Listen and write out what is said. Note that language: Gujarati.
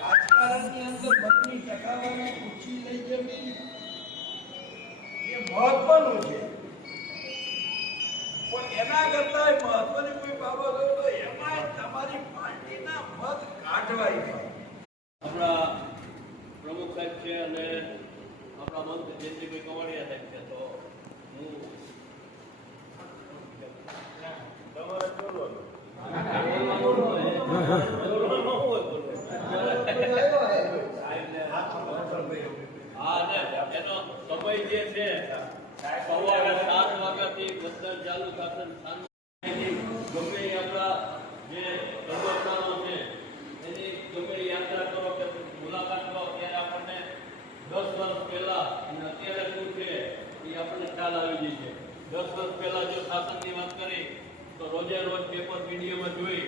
રાજકારણની અંદર મતની ટકાવારી ઊંચી લઈ જવી એ મહત્વનું છે, પણ એના કરતા મહત્વની કોઈ બાબત હોય તો એમાં તમારી પાર્ટીના મત કાઢવાય. આપણા પ્રમુખ સાહેબ છે અને આપણા મંત્રી જયંતિભાઈ કવાડિયા સાહેબ છે, તો હું તમારે બોલવાનું એનો સમય જે છે સવારે 7 વાગ્યાથી મતદાન ચાલુ થશે. ગમે આપણા જે સંગઠનો છે એની ગમે યાત્રા કરો કે મુલાકાત લો ત્યારે આપણને 10 વર્ષ પહેલા અને અત્યારે શું છે એ આપણને ખ્યાલ આવી જાય છે. 10 વર્ષ પહેલા જો શાસનની વાત કરી તો રોજે રોજ પેપર મીડિયામાં જોઈ